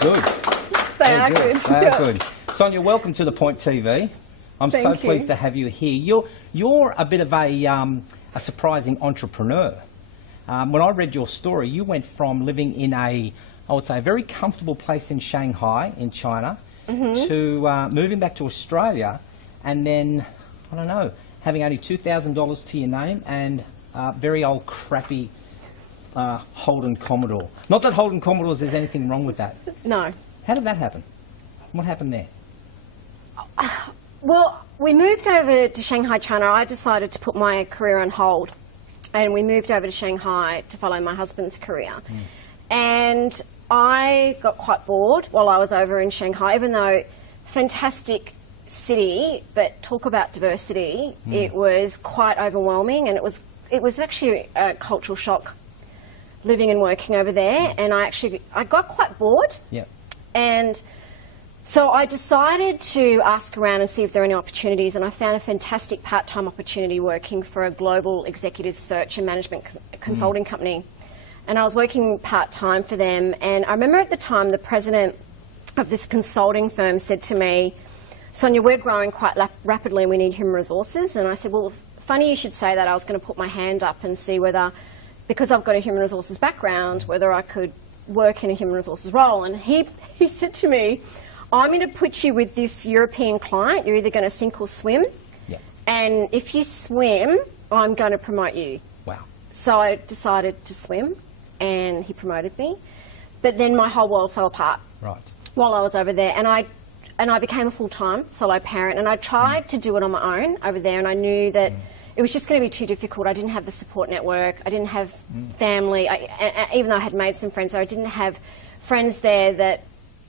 good. They are good. They are good. Sonia, welcome to The Point TV. I'm so pleased to have you here. You're a bit of a surprising entrepreneur. When I read your story, you went from living in I would say, a very comfortable place in Shanghai, in China, to moving back to Australia, and then, I don't know, having only $2,000 to your name and very old, crappy Holden Commodore. Not that Holden Commodores, there's anything wrong with that. No. How did that happen? What happened there? Well, we moved over to Shanghai, China. I decided to put my career on hold, and we moved over to Shanghai to follow my husband's career. And I got quite bored while I was over in Shanghai, even though fantastic city, but talk about diversity, it was quite overwhelming, and it was actually a cultural shock living and working over there, and I got quite bored. Yeah. And so I decided to ask around and see if there are any opportunities, and I found a fantastic part-time opportunity working for a global executive search and management consulting company. And I was working part-time for them, and I remember at the time the president of this consulting firm said to me, "Sonia, we're growing quite rapidly and we need human resources." And I said, "Well, funny you should say that. I was going to put my hand up and see whether, because I've got a human resources background, whether I could work in a human resources role." And he said to me, "I'm going to put you with this European client. You're either going to sink or swim. Yeah. And if you swim, I'm going to promote you." Wow. So I decided to swim, and he promoted me. But then my whole world fell apart. Right. While I was over there, and I became a full-time solo parent, and I tried to do it on my own over there, and I knew that it was just going to be too difficult. I didn't have the support network. I didn't have family. Even though I had made some friends there, I didn't have friends there that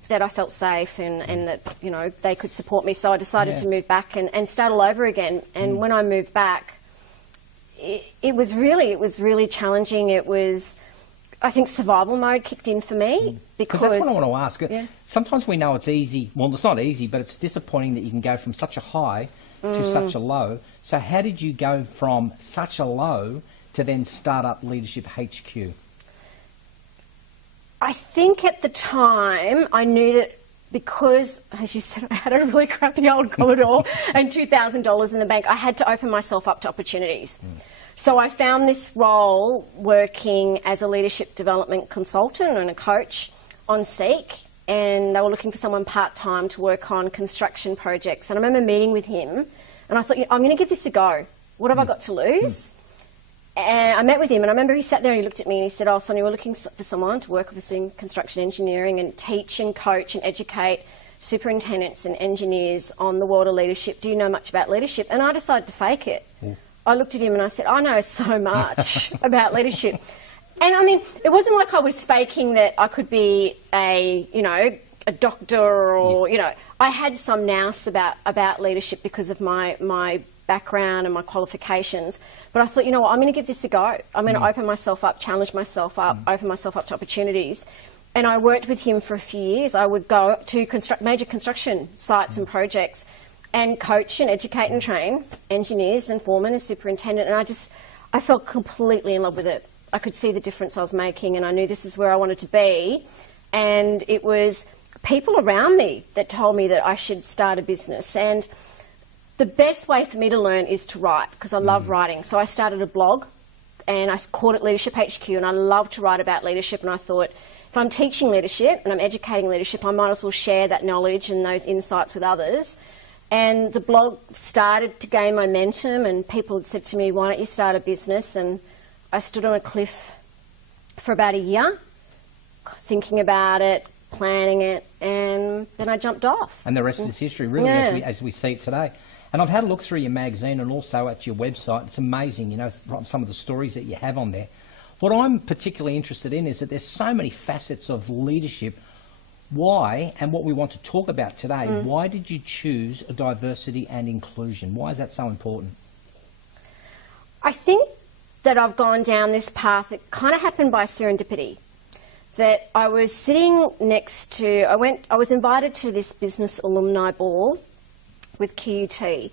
I felt safe and that, you know, they could support me. So I decided to move back and start all over again. And when I moved back, it was really challenging. It was, I think, survival mode kicked in for me. Because that's what I want to ask. Yeah. Sometimes we know it's easy. Well, it's not easy, but it's disappointing that you can go from such a high to such a low. So how did you go from such a low to then start up Leadership HQ? I think at the time I knew that because, as you said, I had a really crappy old Commodore and $2,000 in the bank, I had to open myself up to opportunities. So I found this role working as a leadership development consultant and a coach on Seek, and they were looking for someone part-time to work on construction projects. And I remember meeting with him, and I thought, I'm going to give this a go. What have I got to lose? And I met with him, and I remember he sat there and he looked at me and he said, "Oh, Sonia, we're looking for someone to work with us in construction engineering and teach and coach and educate superintendents and engineers on the world of leadership. Do you know much about leadership?" And I decided to fake it. I looked at him and I said, "I know so much about leadership." And I mean, it wasn't like I was faking that I could be a doctor or, I had some nous about leadership because of my background and my qualifications. But I thought, you know what, I'm going to give this a go. I'm going to open myself up, challenge myself up, open myself up to opportunities. And I worked with him for a few years. I would go to major construction sites and projects and coach and educate and train engineers and foremen and superintendent. And I fell completely in love with it. I could see the difference I was making, and I knew this is where I wanted to be. And it was people around me that told me that I should start a business. And the best way for me to learn is to write, because I love writing. So I started a blog, and I called it Leadership HQ, and I love to write about leadership. And I thought, if I'm teaching leadership and I'm educating leadership, I might as well share that knowledge and those insights with others. And the blog started to gain momentum, and people had said to me, "Why don't you start a business?" And I stood on a cliff for about a year, thinking about it, planning it, and then I jumped off. And the rest is history, really, as we see it today. And I've had a look through your magazine and also at your website. It's amazing, from some of the stories that you have on there. What I'm particularly interested in is that there's so many facets of leadership. Why, and what we want to talk about today, why did you choose diversity and inclusion? Why is that so important? I think that I've gone down this path. It kind of happened by serendipity. That I was sitting next to, I was invited to this business alumni ball with QUT,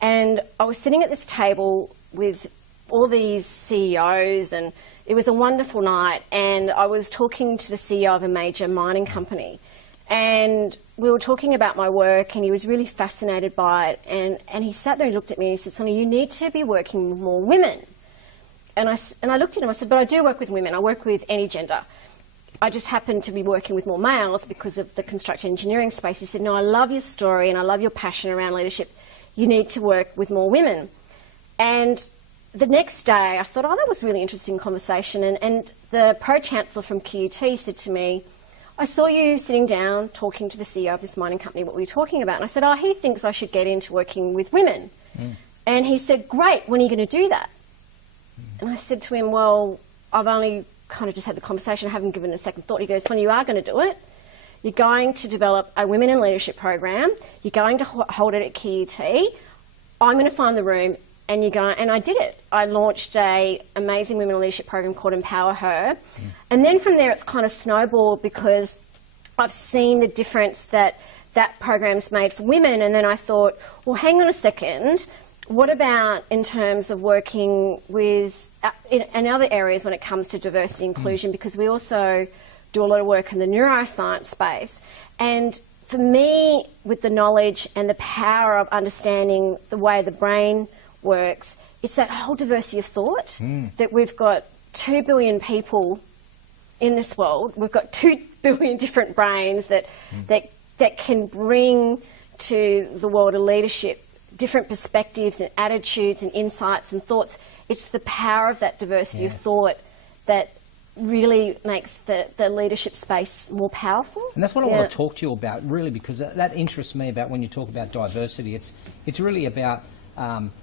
and I was sitting at this table with all these CEOs, and it was a wonderful night. And I was talking to the CEO of a major mining company, and we were talking about my work, and he was really fascinated by it. And he sat there and looked at me and he said, "Sonia, you need to be working with more women." And I looked at him, I said, "But I do work with women. I work with any gender. I just happen to be working with more males because of the construction engineering space." He said, "No, I love your story and I love your passion around leadership. You need to work with more women." And the next day I thought, oh, that was a really interesting conversation. And the Pro-Chancellor from QUT said to me, "I saw you sitting down talking to the CEO of this mining company. What were you talking about?" And I said, "Oh, he thinks I should get into working with women." And he said, "Great, when are you going to do that?" And I said to him, "Well, I've only kind of just had the conversation. I haven't given it a second thought." He goes, "Sonia, you are going to do it. You're going to develop a Women in Leadership program. You're going to hold it at QUT. I'm going to find the room, and you're going." And I did it. I launched a amazing Women in Leadership program called Empower Her. And then from there, it's kind of snowballed because I've seen the difference that that program's made for women. And then I thought, well, hang on a second. What about in terms of working with in other areas when it comes to diversity and inclusion, because we also do a lot of work in the neuroscience space. And for me, with the knowledge and the power of understanding the way the brain works, it's that whole diversity of thought that we've got 2 billion people in this world. We've got 2 billion different brains that can bring to the world of leadership different perspectives and attitudes and insights and thoughts. It's the power of that diversity of thought that really makes the leadership space more powerful. And that's what I want to talk to you about, really, because that interests me about when you talk about diversity. It's really about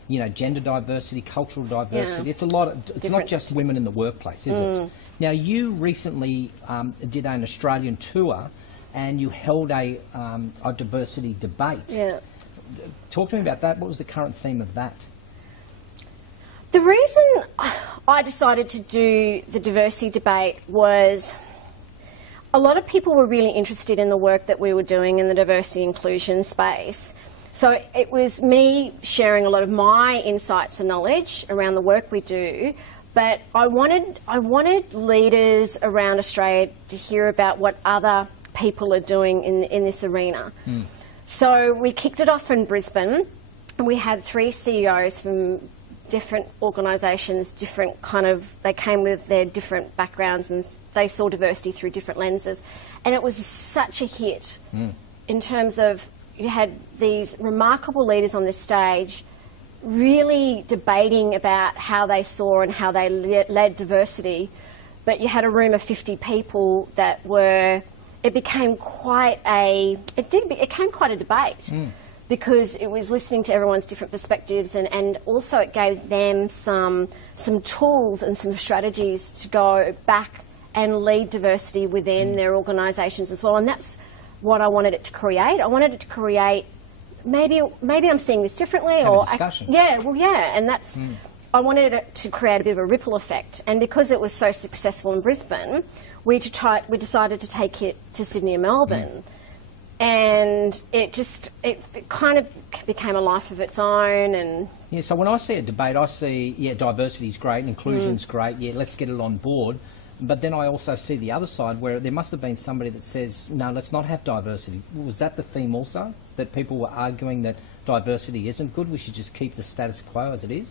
you know, gender diversity, cultural diversity. It's a lot of, it's not just women in the workplace, is it? Now, you recently did an Australian tour, and you held a diversity debate. Talk to me about that. What was the current theme of that? The reason I decided to do the diversity debate was a lot of people were really interested in the work that we were doing in the diversity inclusion space. So it was me sharing a lot of my insights and knowledge around the work we do, but I wanted leaders around Australia to hear about what other people are doing in this arena. So we kicked it off in Brisbane, and we had 3 CEOs from different organisations, different kind of, they came with their different backgrounds and they saw diversity through different lenses. And it was such a hit in terms of, you had these remarkable leaders on this stage really debating about how they saw and how they led diversity. But you had a room of 50 people that were, it became quite a debate. Because it was listening to everyone's different perspectives, and also it gave them some tools and some strategies to go back and lead diversity within their organisations as well. And that's what I wanted it to create. I wanted it to create, maybe I'm seeing this differently, have or a discussion. And that's I wanted it to create a bit of a ripple effect. And because it was so successful in Brisbane, we decided to take it to Sydney and Melbourne. And it kind of became a life of its own. And yeah, so when I see a debate, I see, diversity's great, inclusion's great, let's get it on board. But then I also see the other side where there must have been somebody that says, no, let's not have diversity. Was that the theme also? That people were arguing that diversity isn't good, we should just keep the status quo as it is?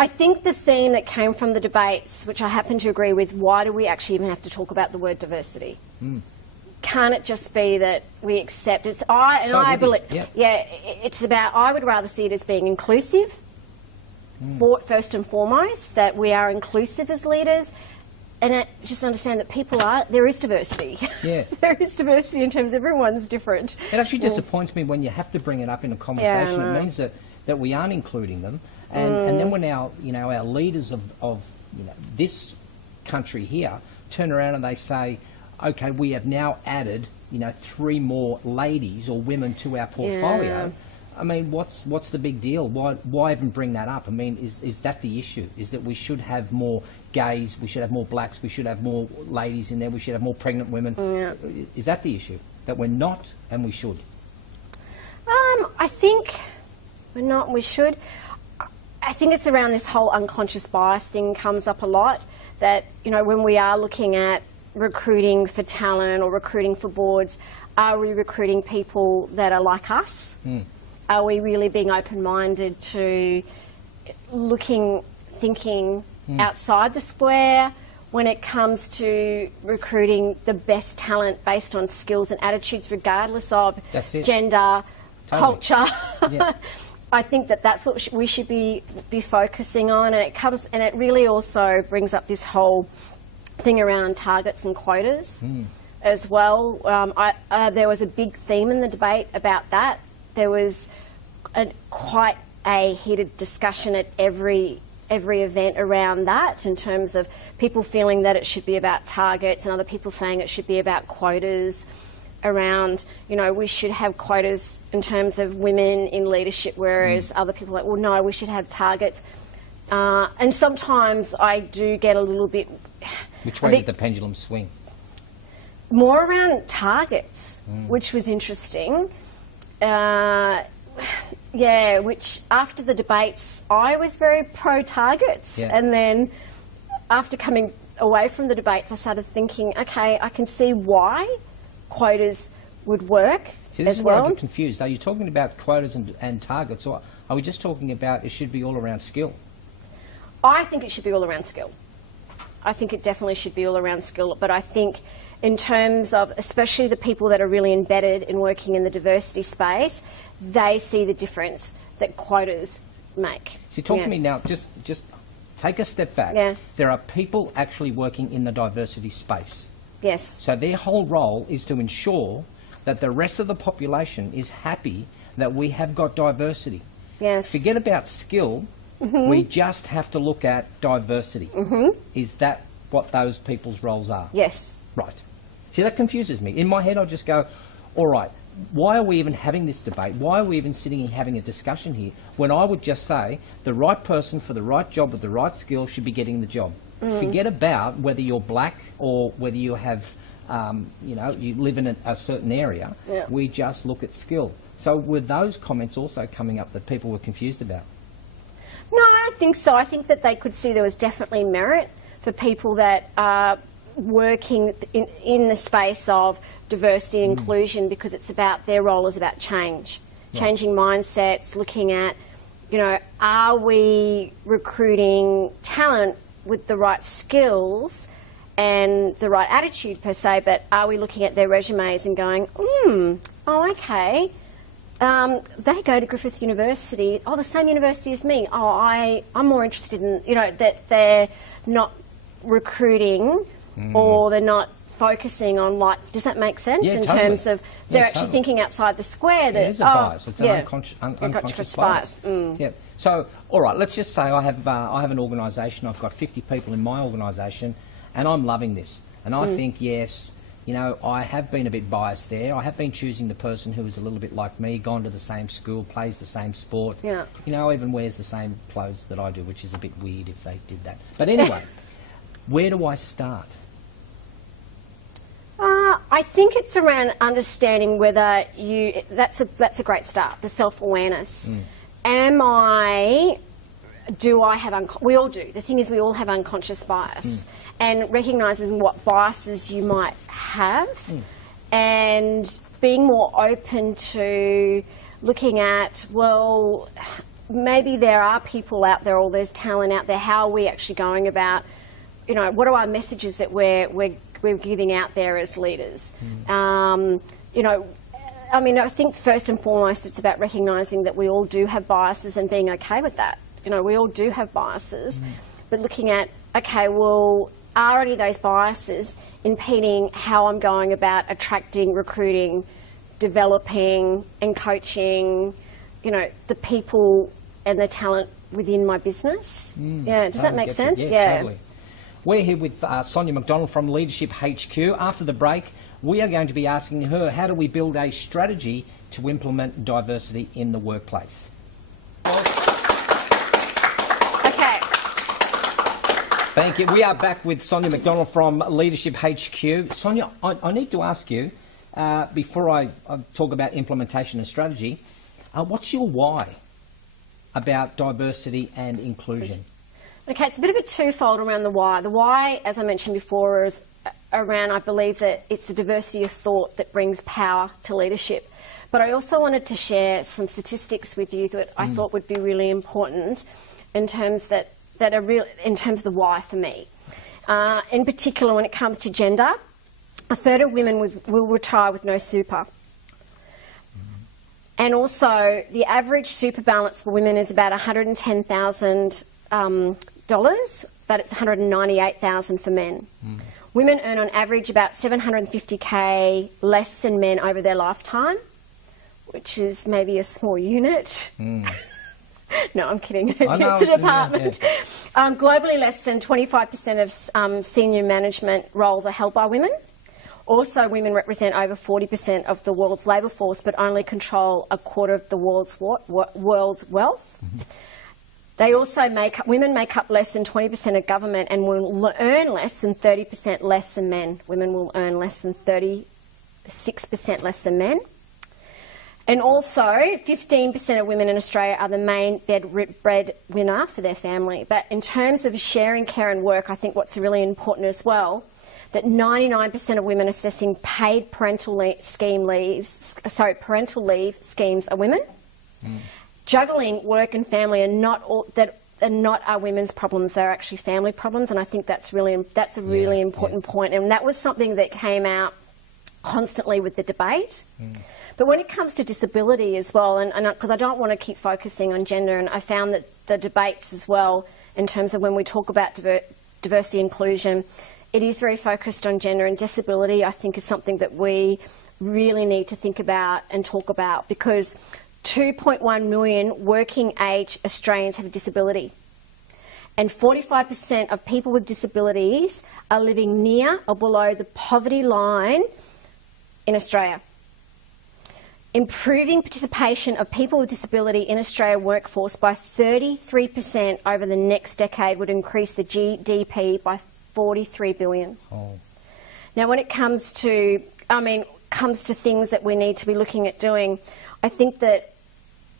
I think the theme that came from the debates, which I happen to agree with, why do we actually even have to talk about the word diversity? Can't it just be that we accept it? I believe, it's about, I would rather see it as being inclusive, first and foremost, that we are inclusive as leaders, and just understand that there is diversity. There is diversity in terms of everyone's different. It actually disappoints me when you have to bring it up in a conversation. It means that we aren't including them, and then when our leaders of this country here turn around and they say, okay, we have now added 3 more ladies or women to our portfolio. I mean, what's the big deal? Why even bring that up? I mean, is that the issue? Is that we should have more gays, we should have more blacks, we should have more ladies in there, we should have more pregnant women? Is that the issue? That we're not and we should? I think we're not and we should. I think it's around this whole unconscious bias thing comes up a lot, that, you know, when we are looking at recruiting for talent or recruiting for boards, are we recruiting people that are like us? Are we really being open-minded to thinking outside the square when it comes to recruiting the best talent based on skills and attitudes, regardless of gender, culture? Yeah. I think that that's what we should be focusing on, and it really also brings up this whole thing around targets and quotas as well. There was a big theme in the debate about that. There was quite a heated discussion at every event around that, in terms of people feeling that it should be about targets and other people saying it should be about quotas around, you know, we should have quotas in terms of women in leadership, whereas other people are like, well, no, we should have targets. And sometimes I do get a little bit... Which way did the pendulum swing? More around targets, which was interesting. Yeah, which after the debates, I was very pro-targets. Yeah. And then after coming away from the debates, I started thinking, okay, I can see why quotas would work. See, this is where I get confused. Are you talking about quotas and targets, or are we just talking about it should be all around skill? I think it should be all around skill. I think it definitely should be all around skill, but I think in terms of especially the people that are really embedded in working in the diversity space, they see the difference that quotas make. See, talk to me now, just take a step back. Yeah. There are people actually working in the diversity space. Yes. So their whole role is to ensure that the rest of the population is happy that we have got diversity. Yes. Forget about skill, we just have to look at diversity. Is that what those people's roles are? Yes. Right. See, that confuses me. In my head, I just go, all right, why are we even having this debate? Why are we even sitting and having a discussion here when I would just say the right person for the right job with the right skill should be getting the job? Forget about whether you're black or whether you have, you know, you live in a certain area. Yeah. We just look at skill. So were those comments also coming up that people were confused about? No, I don't think so. I think that they could see there was definitely merit for people that are working in the space of diversity and inclusion, because it's about, their role is about change. Right. Changing mindsets, looking at, you know, are we recruiting talent with the right skills and the right attitude per se, but are we looking at their resumes and going, oh, okay, they go to Griffith University, oh, the same university as me, oh, I'm more interested in, you know, that they're not recruiting or they're not focusing on, like, does that make sense? Yeah, in totally. terms of they're actually thinking outside the square. That, it is a bias. It's an unconscious bias. Yeah. So, all right, let's just say I have an organisation. I've got 50 people in my organisation, and I'm loving this. And I think, yes, you know, I have been a bit biased there. I have been choosing the person who is a little bit like me, gone to the same school, plays the same sport. Yeah. You know, even wears the same clothes that I do, which is a bit weird if they did that. But anyway, where do I start? I think it's around understanding whether that's a great start, the self-awareness. Do I have, we all do. The thing is, we all have unconscious bias. And recognising what biases you might have and being more open to looking at, well, maybe there are people out there or there's talent out there. How are we actually going about, you know, what are our messages that we're giving out there as leaders? You know, I mean, I think first and foremost it's about recognising that we all do have biases and being okay with that. You know, we all do have biases, but looking at, okay, well, are any of those biases impeding how I'm going about attracting, recruiting, developing and coaching, you know, the people and the talent within my business? Yeah, does that make sense? Yeah, totally. We're here with Sonia McDonald from Leadership HQ. After the break, we are going to be asking her, how do we build a strategy to implement diversity in the workplace? Okay. Thank you. We are back with Sonia McDonald from Leadership HQ. Sonia, I need to ask you, before I talk about implementation and strategy, what's your why? about diversity and inclusion? Okay, it's a bit of a twofold around the why. The why, as I mentioned before, is around, I believe that it's the diversity of thought that brings power to leadership. But I also wanted to share some statistics with you that I thought would be really important in terms in terms of the why for me. In particular, when it comes to gender, a third of women will retire with no super. And also, the average super balance for women is about $110,000, but it's $198,000 for men. Women earn on average about $750K less than men over their lifetime, which is maybe a small unit. No, I'm kidding. It's a department. Globally, less than 25% of senior management roles are held by women. Also, women represent over 40% of the world's labour force, but only control a quarter of the world's wealth. They also women make up less than 20% of government and will earn less than 30% less than men. Women will earn less than 36% less than men. And also, 15% of women in Australia are the main breadwinner for their family. But in terms of sharing care and work, I think what's really important as well, that 99% of women assessing paid parental leave schemes are women. Juggling work and family are not our women's problems; they're actually family problems, and I think that's a really important point. And that was something that came out constantly with the debate. But when it comes to disability as well, and because I don't want to keep focusing on gender, and I found that the debates as well, in terms of when we talk about diversity inclusion, it is very focused on gender, and disability I think is something that we really need to think about and talk about, because 2.1 million working age Australians have a disability, and 45% of people with disabilities are living near or below the poverty line in Australia. Improving participation of people with disability in Australian workforce by 33% over the next decade would increase the GDP by $43 billion. Now, when it comes to, things that we need to be looking at doing, I think that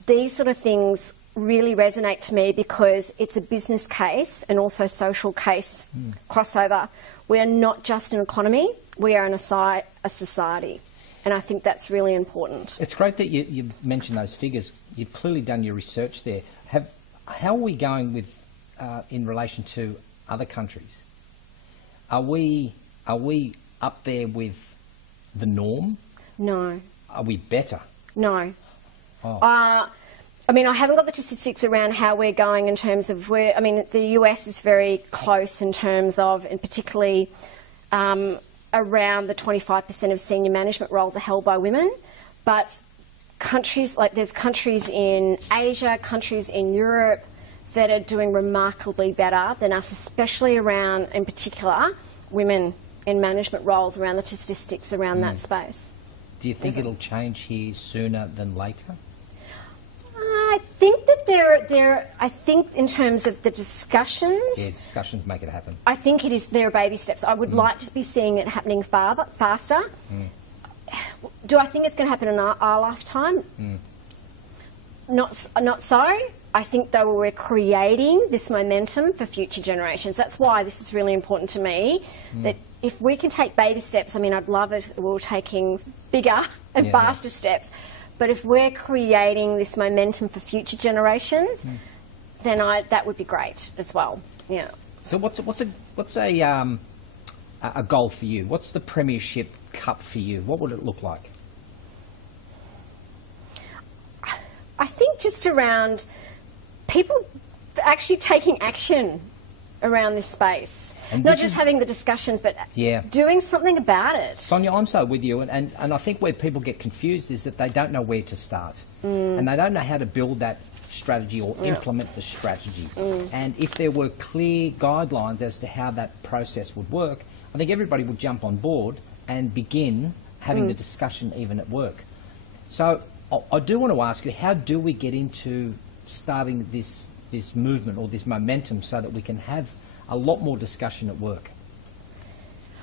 these sort of things really resonate to me because it's a business case and also social case crossover. We are not just an economy, we are a society. And I think that's really important. It's great that you mentioned those figures. You've clearly done your research there. How are we going with in relation to other countries? Are we up there with the norm? No. Are we better? No. I haven't got the statistics around how we're going in terms of where. The US is very close in terms of, and particularly around the 25% of senior management roles are held by women. But there's countries in Asia, countries in Europe that are doing remarkably better than us, especially around, in particular, women in management roles, around the statistics around that space. Do you think it'll change here sooner than later? I think that I think in terms of the discussions... Yeah, discussions make it happen. I think there are baby steps. I would like to be seeing it happening faster. Do I think it's going to happen in our lifetime? Not so. I think, though, we're creating this momentum for future generations. That's why this is really important to me, that if we can take baby steps, I'd love it if we were taking bigger and faster steps. But if we're creating this momentum for future generations, then that would be great as well. Yeah. So what's a goal for you? What's the Premiership Cup for you? What would it look like? I think just around people actually taking action around this space. And not just having the discussions, but doing something about it. Sonia, I'm so with you, and I think where people get confused is that they don't know where to start. And they don't know how to build that strategy or implement the strategy. And if there were clear guidelines as to how that process would work, I think everybody would jump on board and begin having the discussion even at work. So I do want to ask you, how do we get into starting this movement or this momentum so that we can have a lot more discussion at work?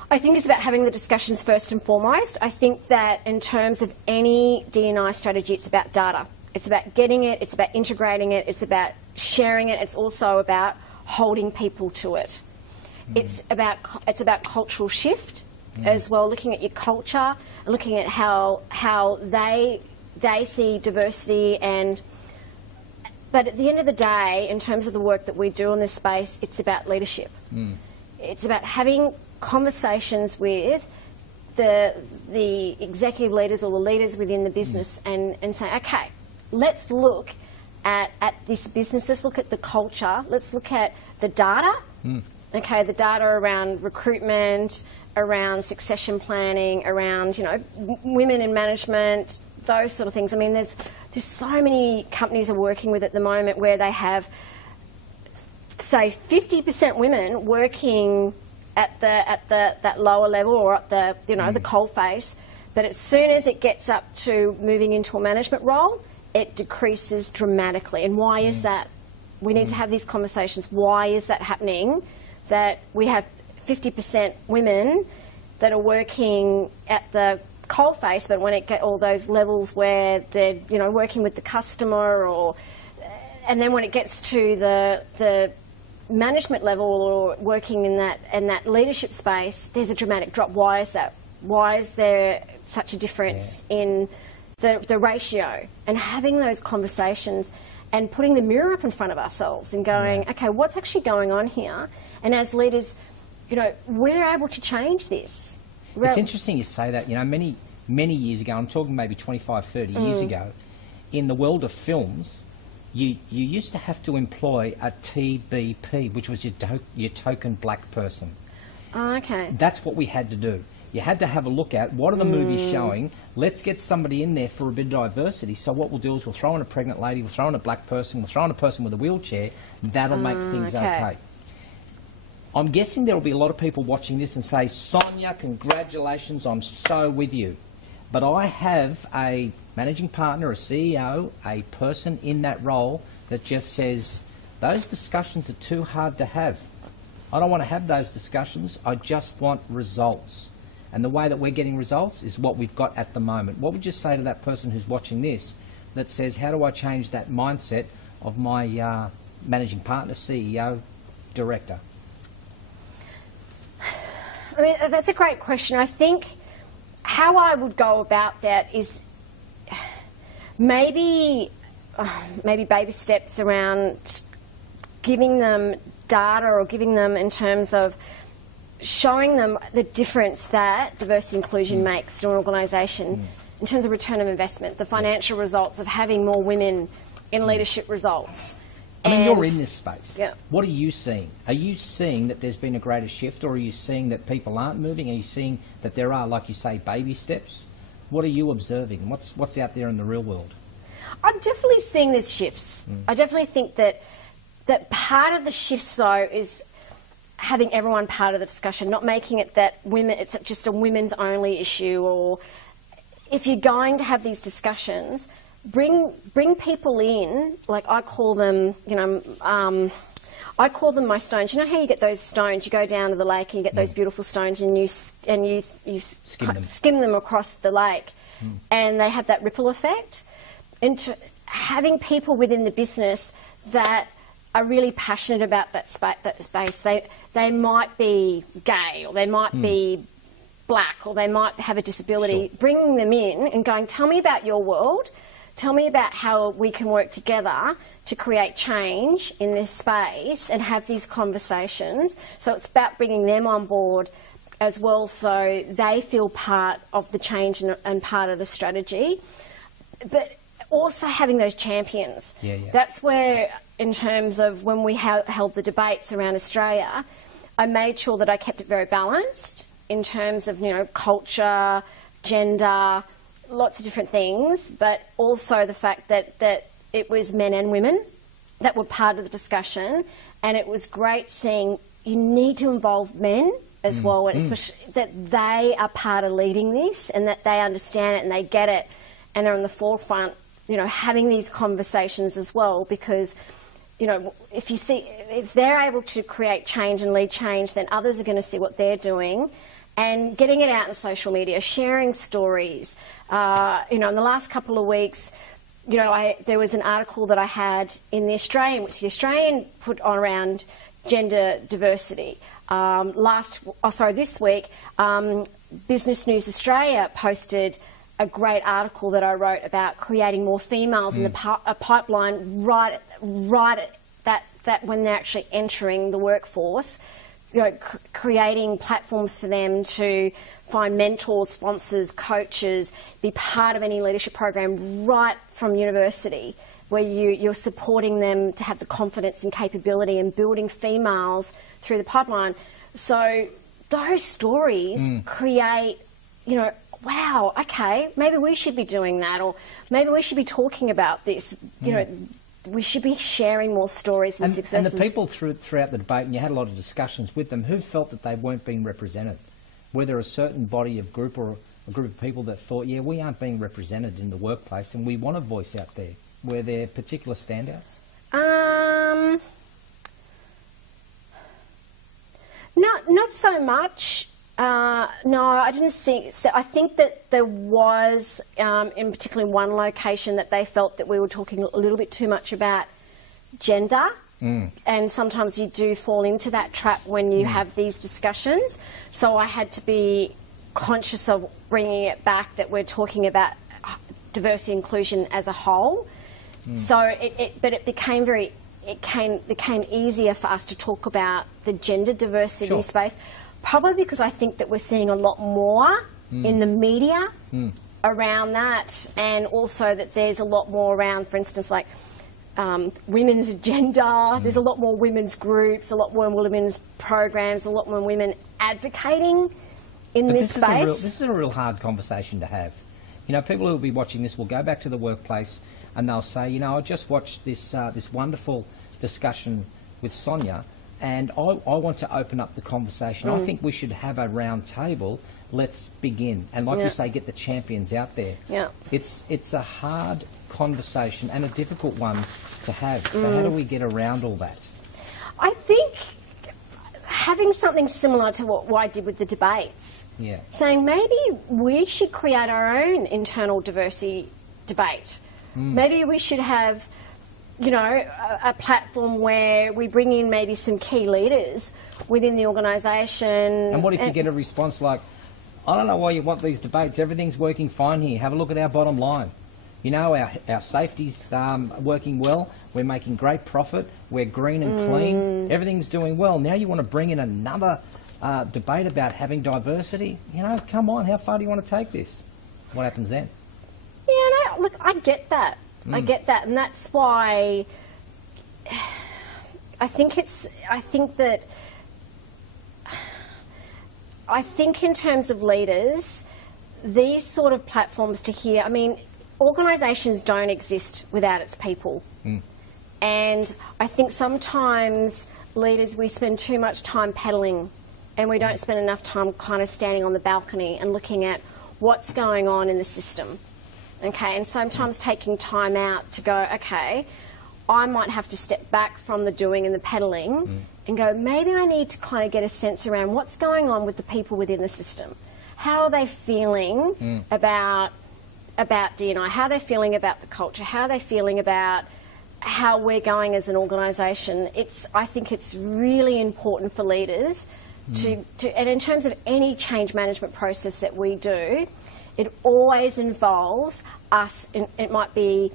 I think it's about having the discussions first and foremost. I think that in terms of any D&I strategy, it's about data. It's about getting it, it's about integrating it, it's about sharing it, it's also about holding people to it. It's about cultural shift as well, looking at your culture, looking at how they see diversity. But at the end of the day, in terms of the work that we do in this space, it's about leadership. It's about having conversations with the executive leaders or the leaders within the business and say, okay, let's look at this business, let's look at the culture, let's look at the data, okay, the data around recruitment, around succession planning, around, you know, women in management, those sort of things. I mean, there's so many companies are working with at the moment where they have, say, 50% women working at that lower level or at the, you know, the coal face, but as soon as it gets up to moving into a management role, it decreases dramatically. And why is that? We need to have these conversations. Why is that happening? That we have 50% women that are working at the coal face, but when it get all those levels where they're, you know, working with the customer, or, and then when it gets to the management level or working in that leadership space, there's a dramatic drop. Why is that? Why is there such a difference in the ratio? And having those conversations and putting the mirror up in front of ourselves and going, okay, what's actually going on here? And as leaders, you know, we're able to change this. It's interesting you say that. You know, many years ago, I'm talking maybe 25, 30 years ago, in the world of films, you used to have to employ a TBP, which was your token black person. Oh, okay. That's what we had to do. You had to have a look at what are the movies showing. Let's get somebody in there for a bit of diversity. So what we'll do is we'll throw in a pregnant lady, we'll throw in a black person, we'll throw in a person with a wheelchair. That'll make things okay. I'm guessing there will be a lot of people watching this and say, Sonia, congratulations, I'm so with you. But I have a managing partner, a CEO, a person in that role that just says, those discussions are too hard to have. I don't want to have those discussions. I just want results. And the way that we're getting results is what we've got at the moment. What would you say to that person who's watching this that says, how do I change that mindset of my managing partner, CEO, director? I mean, that's a great question. I think how I would go about that is maybe baby steps around giving them data, or giving them in terms of showing them the difference that diversity inclusion makes to an organisation in terms of return of investment, the financial results of having more women in leadership results. I mean, you're in this space. Yeah. What are you seeing? Are you seeing that there's been a greater shift, or are you seeing that people aren't moving? Are you seeing that there are, like you say, baby steps? What are you observing? What's out there in the real world? I'm definitely seeing there's shifts. I definitely think that part of the shifts, though, is having everyone part of the discussion, not making it that it's just a women's only issue, or if you're going to have these discussions, bring people in. Like I call them, you know, I call them my stones. You know how you get those stones? You go down to the lake and you get those beautiful stones, and you skim them across the lake, and they have that ripple effect. And having people within the business that are really passionate about that space. They might be gay, or they might be black, or they might have a disability. Sure. Bringing them in and going, tell me about your world. Tell me about how we can work together to create change in this space and have these conversations. So it's about bringing them on board as well, so they feel part of the change and part of the strategy. But also having those champions. That's where, in terms of when we held the debates around Australia, I made sure that I kept it very balanced in terms of, you know, culture, gender, lots of different things, but also the fact that it was men and women that were part of the discussion. And it was great seeing you need to involve men as well, and especially that they are part of leading this, and that they understand it and they get it, and they're in the forefront, you know, having these conversations as well. Because, you know, if they're able to create change and lead change, then others are going to see what they're doing, and getting it out in social media, sharing stories. You know, in the last couple of weeks, you know, there was an article that I had in The Australian, which The Australian put on around gender diversity. This week, Business News Australia posted a great article that I wrote about creating more females in the pipeline right at that when they're actually entering the workforce. You know, creating platforms for them to find mentors, sponsors, coaches, be part of any leadership program right from university, where you're supporting them to have the confidence and capability and building females through the pipeline. So those stories create, you know, wow, okay, maybe we should be doing that, or maybe we should be talking about this, you know, we should be sharing more stories and successes. And the people throughout the debate, and you had a lot of discussions with them, who felt that they weren't being represented? Were there a certain body of group or a group of people that thought, yeah, we aren't being represented in the workplace and we want a voice out there? Were there particular standouts? Not so much. No, I didn't see. So I think that there was, in particularly one location, that they felt that we were talking a little bit too much about gender. And sometimes you do fall into that trap when you have these discussions. So I had to be conscious of bringing it back, that we're talking about diversity and inclusion as a whole. So but it became became easier for us to talk about the gender diversity space. Probably because I think that we're seeing a lot more in the media around that, and also that there's a lot more around, for instance, like women's agenda. There's a lot more women's groups, a lot more women's programs, a lot more women advocating in this space. This is a real hard conversation to have. You know, people who will be watching this will go back to the workplace and they'll say, you know, I just watched this this wonderful discussion with Sonia, and I want to open up the conversation. I think we should have a round table. Let's begin. And like you say, get the champions out there. It's a hard conversation and a difficult one to have. So how do we get around all that? I think having something similar to what I did with the debates. Saying maybe we should create our own internal diversity debate. Maybe we should have, you know, a platform where we bring in maybe some key leaders within the organisation. And what if you get a response like, I don't know why you want these debates, everything's working fine here, have a look at our bottom line. You know, our safety's working well, we're making great profit, we're green and clean, everything's doing well. Now you want to bring in another debate about having diversity? You know, come on, how far do you want to take this? What happens then? Yeah, no, look, I get that. I get that, and that's why I think in terms of leaders, these sort of platforms to hear, I mean, organisations don't exist without its people. And I think sometimes leaders, we spend too much time peddling and we don't spend enough time kind of standing on the balcony and looking at what's going on in the system. Okay, and sometimes taking time out to go, okay, I might have to step back from the doing and the peddling and go, maybe I need to kind of get a sense around what's going on with the people within the system. How are they feeling about D&I? How are they feeling about the culture? How are they feeling about how we're going as an organisation? I think it's really important for leaders to, and in terms of any change management process that we do, it always involves us, it might be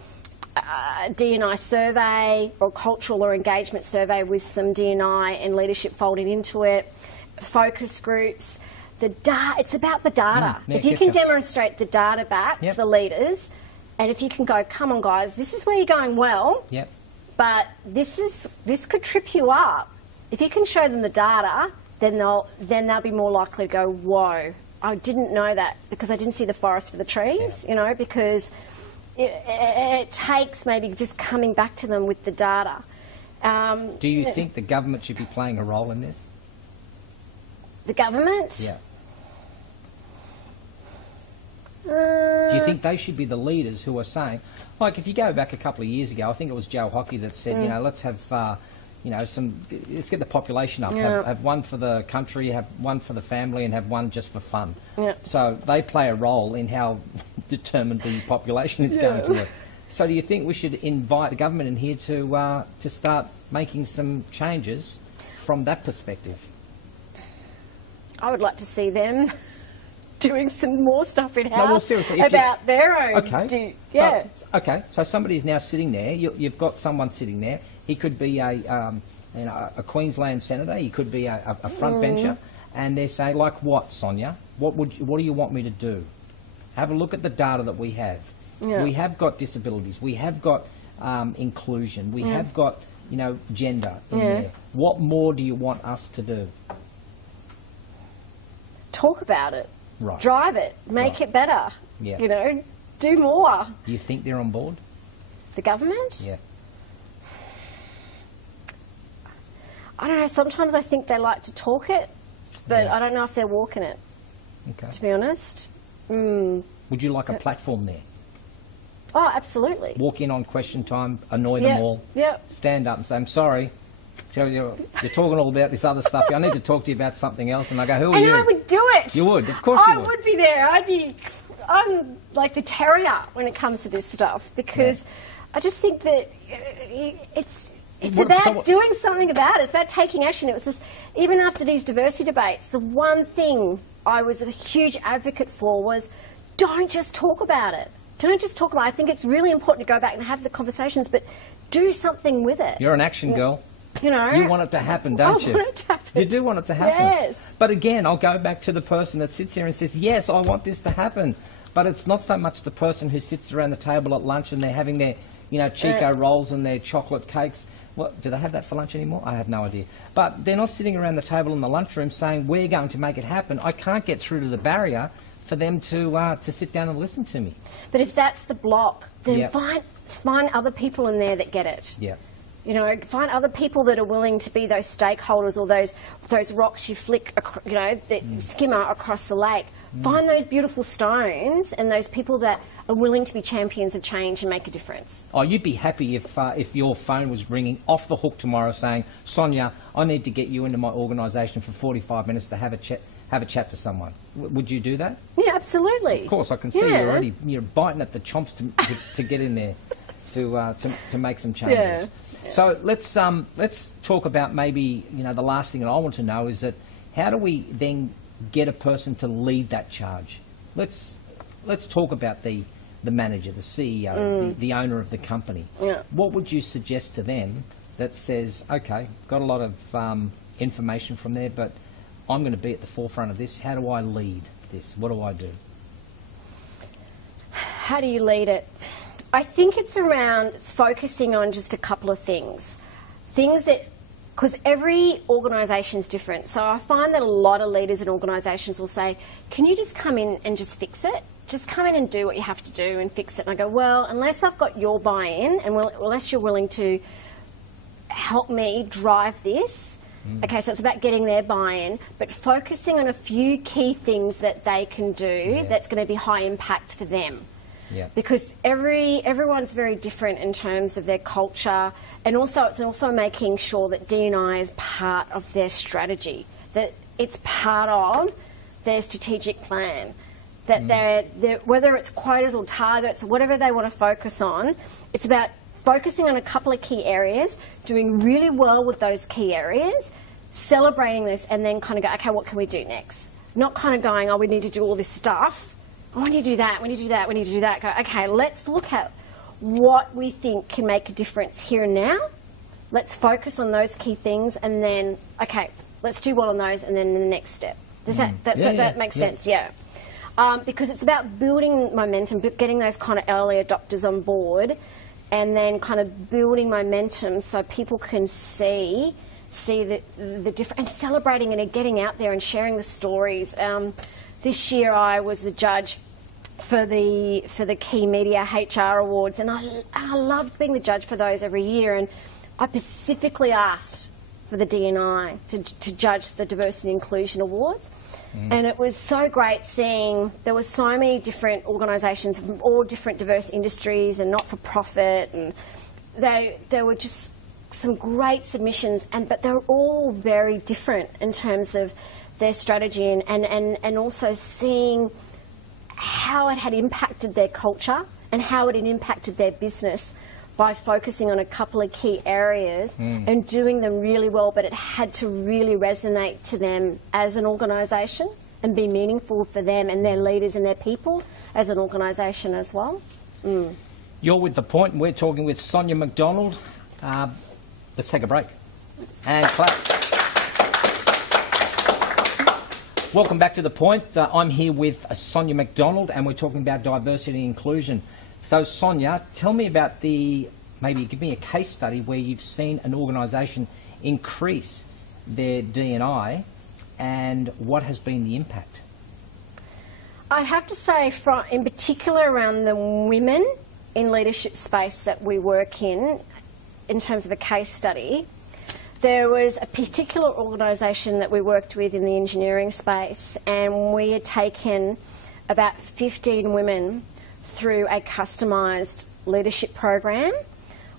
a D&I survey or cultural or engagement survey with some D&I and leadership folded into it, focus groups. It's about the data. If you can demonstrate the data back to the leaders, and if you can go, come on guys, this is where you're going well, but this could trip you up. If you can show them the data, then they'll be more likely to go, whoa, I didn't know that, because I didn't see the forest for the trees, you know, because it takes maybe just coming back to them with the data. Do you think the government should be playing a role in this? The government? Yeah. Do you think they should be the leaders who are saying, like if you go back a couple of years ago, I think it was Joe Hockey that said, you know, let's have, you know, let's get the population up. Have one for the country, have one for the family, and have one just for fun. So they play a role in how determined the population is going to work. So do you think we should invite the government in here to start making some changes from that perspective? I would like to see them doing some more stuff in-house well, seriously, about their own... Okay. So somebody's now sitting there. You've got someone sitting there. He could be a Queensland senator. He could be a front bencher. And they're saying, like what, Sonia? What do you want me to do? Have a look at the data that we have. Yeah. We have got disabilities. We have got inclusion. We have got, gender in there. What more do you want us to do? Talk about it. Right. Drive it. Make it better. Yeah. Do more. Do you think they're on board? The government? Yeah. I don't know. Sometimes I think they like to talk it, but I don't know if they're walking it. Okay. To be honest. Would you like a platform there? Oh, absolutely. Walk in on question time, annoy them all, stand up and say, I'm sorry, you're talking all about this other stuff. I need to talk to you about something else. And I go, who are you? And I would do it. You would, of course you would. I would be there. I'm like the terrier when it comes to this stuff, because I just think that it's about doing something about it. It's about taking action. It was just, even after these diversity debates, the one thing I was a huge advocate for was, don't just talk about it. Don't just talk about it. I think it's really important to go back and have the conversations, but do something with it. You're an action girl. You want it to happen, don't you? I want it to happen. You do want it to happen. Yes. But again, I'll go back to the person that sits here and says, yes, I want this to happen. But it's not so much the person who sits around the table at lunch and they're having their, Chico rolls and their chocolate cakes. What, do they have that for lunch anymore? I have no idea. But they're not sitting around the table in the lunchroom saying, we're going to make it happen. I can't get through to the barrier for them to sit down and listen to me. But if that's the block, then find other people in there that get it. Yeah. Find other people that are willing to be those stakeholders, or those rocks you flick, that skimmer across the lake. Find those beautiful stones and those people that are willing to be champions of change and make a difference. Oh, you'd be happy if your phone was ringing off the hook tomorrow saying, Sonia, I need to get you into my organisation for 45 minutes to have a chat to someone. Would you do that? Yeah, absolutely. Of course, I can see you're biting at the chomps to get in there to make some changes. Yeah. So let's talk about maybe the last thing that I want to know is that how do we then get a person to lead that charge? Let's talk about the manager, the CEO, the owner of the company. Yeah. What would you suggest to them that says, okay, got a lot of information from there, but I'm going to be at the forefront of this. How do I lead this? What do I do? How do you lead it? I think it's around focusing on just a couple of things. Because every organisation is different. So I find that a lot of leaders in organisations will say, can you just come in and just fix it? Just come in and do what you have to do and fix it. And I go, well, unless I've got your buy-in and unless you're willing to help me drive this, okay, so it's about getting their buy-in, but focusing on a few key things that they can do that's going to be high impact for them. Yeah. Because everyone's very different in terms of their culture, and also it's also making sure that D&I is part of their strategy, that it's part of their strategic plan, that they're whether it's quotas or targets or whatever they want to focus on, it's about focusing on a couple of key areas, doing really well with those key areas, celebrating this, and then kind of go, okay, what can we do next? Not kind of going, oh, we need to do all this stuff. Oh, we need to do that, we need to do that, we need to do that. Go, okay, let's look at what we think can make a difference here and now. Let's focus on those key things, and then, okay, let's do well on those, and then the next step. Does that make sense? Yeah. Because it's about building momentum, getting those kind of early adopters on board, and then kind of building momentum so people can see the different, and celebrating it and getting out there and sharing the stories. This year I was the judge for the Key Media HR Awards, and I loved being the judge for those every year, and I specifically asked for the D&I to judge the Diversity and Inclusion Awards. And it was so great seeing there were so many different organisations from all different diverse industries and not-for-profit, and they were just some great submissions, but they're all very different in terms of their strategy and also seeing how it had impacted their culture and how it had impacted their business by focusing on a couple of key areas and doing them really well, but it had to really resonate to them as an organisation and be meaningful for them and their leaders and their people as an organisation as well. You're with The Point, and we're talking with Sonia McDonald. Let's take a break. And clap. Welcome back to The Point. I'm here with Sonia McDonald, and we're talking about diversity and inclusion. So, Sonia, tell me about maybe give me a case study where you've seen an organisation increase their D&I, and what has been the impact? I have to say, in particular around the women in leadership space that we work in terms of a case study, there was a particular organisation that we worked with in the engineering space, and we had taken about 15 women through a customised leadership program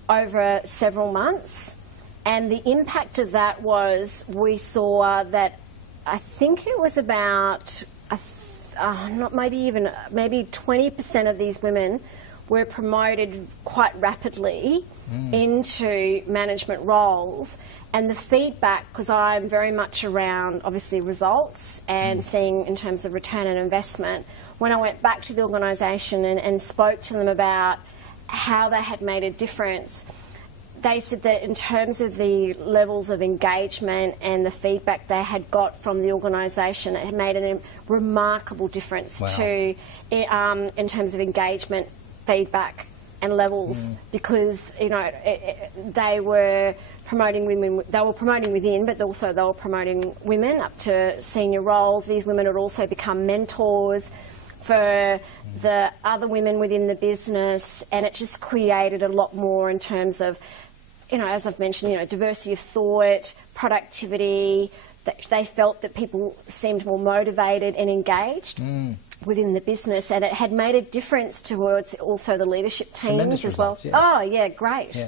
over several months, and the impact of that was we saw that I think it was about maybe 20% of these women were promoted quite rapidly into management roles. And the feedback, because I'm very much around obviously results and seeing in terms of return on investment, when I went back to the organisation and spoke to them about how they had made a difference, they said that in terms of the levels of engagement and the feedback they had got from the organisation, it had made a remarkable difference to in terms of engagement, feedback and levels, because they were promoting women. They were promoting within, but also they were promoting women up to senior roles. These women had also become mentors for the other women within the business, and it just created a lot more in terms of, as I've mentioned, diversity of thought, productivity. That they felt that people seemed more motivated and engaged within the business, and it had made a difference towards also the leadership teams as well. Yeah. Oh, yeah, great. Yeah.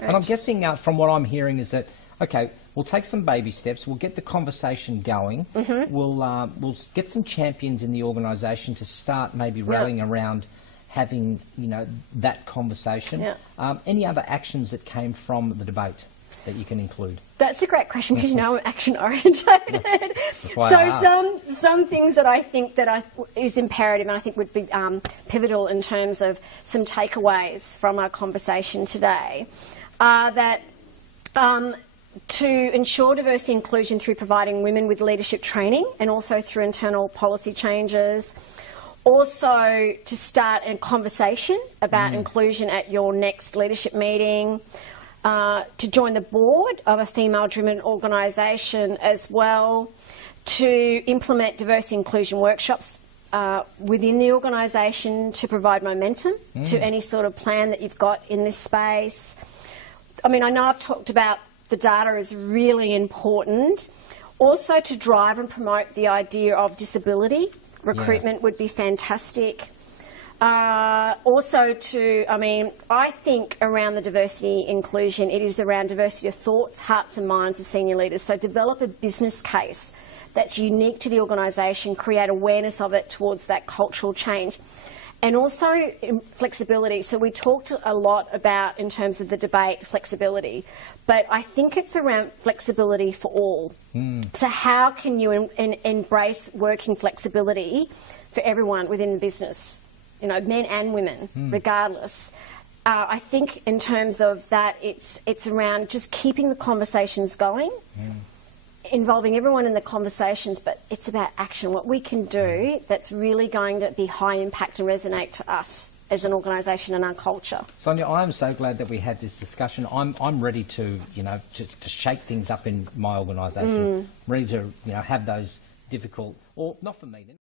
And I'm guessing from what I'm hearing is that, okay, we'll take some baby steps, we'll get the conversation going, we'll get some champions in the organisation to start maybe rallying around having, that conversation. Yeah. Any other actions that came from the debate that you can include? That's a great question, because I'm action orientated. So some things that I think that is imperative and I think would be pivotal in terms of some takeaways from our conversation today are that to ensure diversity and inclusion through providing women with leadership training and also through internal policy changes. Also to start a conversation about inclusion at your next leadership meeting. To join the board of a female-driven organisation as well, to implement diversity inclusion workshops within the organisation to provide momentum to any sort of plan that you've got in this space. I mean, I know I've talked about the data is really important. Also to drive and promote the idea of disability. Recruitment would be fantastic. Also I think around the diversity inclusion, it is around diversity of thoughts, hearts and minds of senior leaders. So develop a business case that's unique to the organisation, create awareness of it towards that cultural change. And also flexibility. So we talked a lot about, in terms of the debate, flexibility. But I think it's around flexibility for all. So how can you embrace working flexibility for everyone within the business? Men and women, regardless. I think in terms of that, it's around just keeping the conversations going, involving everyone in the conversations, but it's about action, what we can do that's really going to be high impact and resonate to us as an organisation and our culture. Sonia, I am so glad that we had this discussion. I'm ready to, to shake things up in my organisation, ready to, have those difficult, or not for me then.